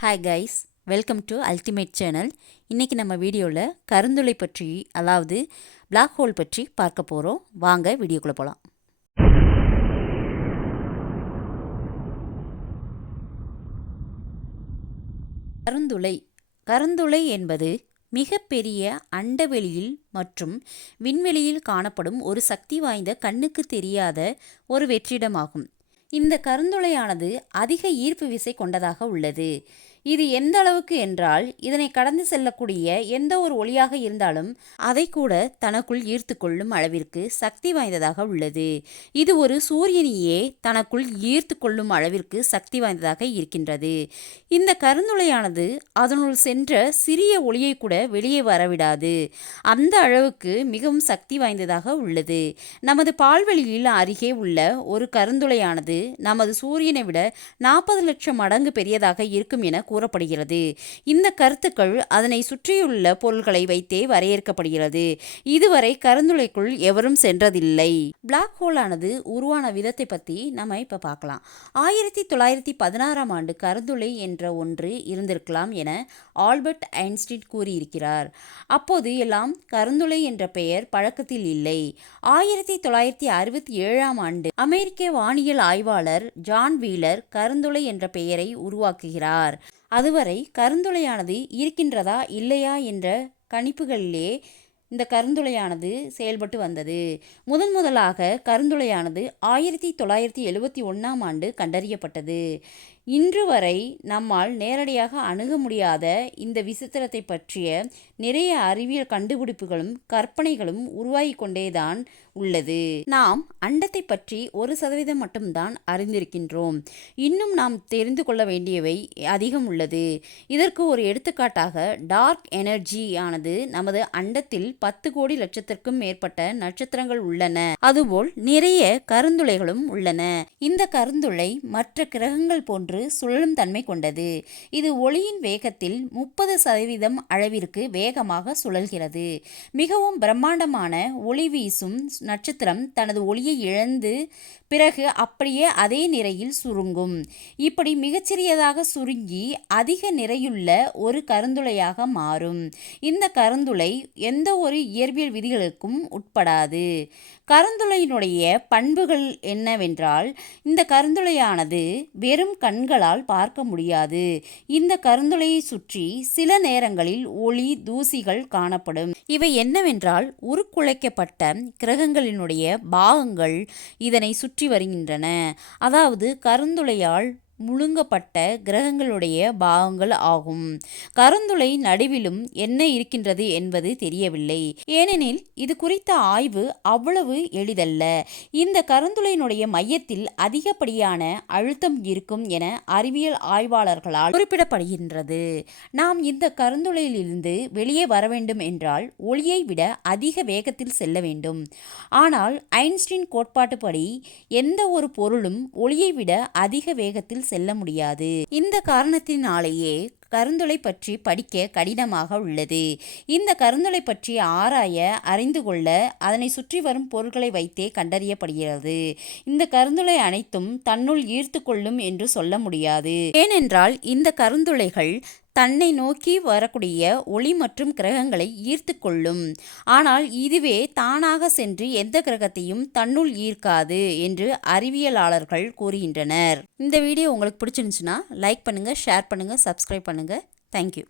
Hi guys, welcome to ultimate channel. இன்றைக்கி நம்ம வீடியோவில் கருந்துளை பற்றி, அதாவது பிளாக் ஹோல் பற்றி பார்க்க போகிறோம். வாங்க வீடியோக்குள்ளே போகலாம். கருந்துளை என்பது மிகப்பெரிய அண்டவெளியில் மற்றும் விண்வெளியில் காணப்படும் ஒரு சக்தி வாய்ந்த கண்ணுக்கு தெரியாத ஒரு வெற்றிடமாகும். இந்த கருந்துளையானது அதிக ஈர்ப்பு விசை கொண்டதாக உள்ளது. இது எந்த அளவுக்கு என்றால், இதனை கடந்து செல்லக்கூடிய எந்த ஒரு ஒளியாக இருந்தாலும் அதை கூட தனக்குள் ஈர்த்து கொள்ளும் அளவிற்கு சக்தி வாய்ந்ததாக உள்ளது. இது ஒரு சூரியனையே தனக்குள் ஈர்த்து கொள்ளும் அளவிற்கு சக்தி வாய்ந்ததாக இருக்கின்றது. இந்த கருந்துளையானது அதனுள் சென்ற சிறிய ஒளியை கூட வெளியே வரவிடாது. அந்த அளவுக்கு மிகவும் சக்தி வாய்ந்ததாக உள்ளது. நமது பால்வெளியில் அருகே உள்ள ஒரு கருந்துளையானது நமது சூரியனை விட 40 லட்சம் மடங்கு பெரியதாக இருக்கும் என கூறப்படுகிறது. இந்த கருத்துக்கள் அதனை சுற்றியுள்ள பொருள்களை வைத்தே வரையறுக்கப்படுகிறது. இதுவரை கருந்துளைக்குள் எவரும் சென்றதில்லை. பிளாக் ஹோல் ஆனது உருவான விதத்தை பற்றி நம்ம இப்ப பார்க்கலாம். 1916ஆம் ஆண்டு கருந்துளை என்ற ஒன்று இருந்திருக்கலாம் என ஆல்பர்ட் ஐன்ஸ்டீன் கூறியிருக்கிறார். அப்போது எல்லாம் கருந்துளை என்ற பெயர் பழக்கத்தில் இல்லை. 1967ஆம் ஆண்டு அமெரிக்க வானியல் ஆய்வாளர் ஜான் வீலர் கருந்துளை என்ற பெயரை உருவாக்குகிறார். அதுவரை கருந்துளையானது இருக்கின்றதா இல்லையா என்ற கணிப்புகளிலே இந்த கருந்துளையானது செயல்பட்டு வந்தது. முதலாக கருந்துளையானது 1971ஆம் ஆண்டு கண்டறியப்பட்டது. இன்று வரை நம்மால் நேரடியாக அணுக முடியாத இந்த விசித்திரத்தை பற்றிய நிறைய அறிவியல் கண்டுபிடிப்புகளும் கற்பனைகளும் உருவாகி கொண்டேதான் உள்ளது. நாம் அண்டத்தை பற்றி 1% மட்டும்தான் அறிந்திருக்கின்றோம். இன்னும் நாம் தெரிந்து கொள்ள வேண்டியவை அதிகம் உள்ளது. இதற்கு ஒரு எடுத்துக்காட்டாக டார்க் எனர்ஜி ஆனது நமது அண்டத்தில் 10 கோடி லட்சத்திற்கும் மேற்பட்ட நட்சத்திரங்கள் உள்ளன. அதுபோல் நிறைய கருந்துளைகளும் உள்ளன. இந்த கருந்துளை மற்ற கிரகங்கள் போன்று சுழலும் தன்மை கொண்டது. இது ஒளியின் வேகத்தில் 30% அளவிற்கு வேகமாக சுழல்கிறது. மிகவும் பிரம்மாண்டமான ஒளி வீசும் நட்சத்திரம் தனது ஒளியை இழந்து பிறகு அப்படியே அதே நிறையில் சுருங்கும். இப்படி மிகச்சிறியதாக சுருங்கி அதிக நிறையுள்ள ஒரு கருந்துளையாக மாறும். இந்த கருந்துளை எந்த ஒரு இயற்பியல் விதிகளுக்கும் உட்படாது. கருந்துளையினுடைய பண்புகள் என்னவென்றால், இந்த கருந்துளையானது வெறும் கண்களால் பார்க்க முடியாது. இந்த கருந்துளையை சுற்றி சில நேரங்களில் ஒளி தூசிகள் காணப்படும். இவை என்னவென்றால், உருக்குலைக்கப்பட்ட கிரகங்களினுடைய பாகங்கள் இதனை சுற்றி வருகின்றன. அதாவது கருந்துளையால் முழுங்கப்பட்ட கிரகங்களுடைய பாகங்கள் ஆகும். கருந்துளை நடுவிலும் என்ன இருக்கின்றது என்பது தெரியவில்லை. ஏனெனில் இது குறித்த ஆய்வு அவ்வளவு எளிதல்ல. இந்த கருந்துளையினுடைய மையத்தில் அதிகப்படியான அழுத்தம் இருக்கும் என அறிவியல் ஆய்வாளர்களால் குறிப்பிடப்படுகின்றது. நாம் இந்த கருந்துளையிலிருந்து வெளியே வர வேண்டும் என்றால் ஒளியை விட அதிக வேகத்தில் செல்ல வேண்டும். ஆனால் ஐன்ஸ்டீன் கோட்பாட்டுப்படி எந்த ஒரு பொருளும் ஒளியை விட அதிக வேகத்தில் செல்ல முடியாது. இந்த காரணத்தினாலேயே கருந்துளை பற்றி படிக்க கடினமாக உள்ளது. இந்த கருந்துளை பற்றி ஆராய, அறிந்து கொள்ள அதனை சுற்றி வரும் பொருட்களை வைத்தே கண்டறியப்படுகிறது. இந்த கருந்துளை அனைத்தும் தன்னுள் ஈர்த்து கொள்ளும் என்று சொல்ல முடியாது. ஏனென்றால் இந்த கருந்துளைகள் தன்னை நோக்கி வரக்கூடிய ஒளி மற்றும் கிரகங்களை ஈர்த்து கொள்ளும். ஆனால் இதுவே தானாக சென்று எந்த கிரகத்தையும் தன்னுள் ஈர்க்காது என்று அறிவியலாளர்கள் கூறுகின்றனர். இந்த வீடியோ உங்களுக்கு பிடிச்சிருந்துச்சுன்னா லைக் பண்ணுங்க, ஷேர் பண்ணுங்க, சப்ஸ்கிரைப் பண்ணுங்க. தேங்க்யூ.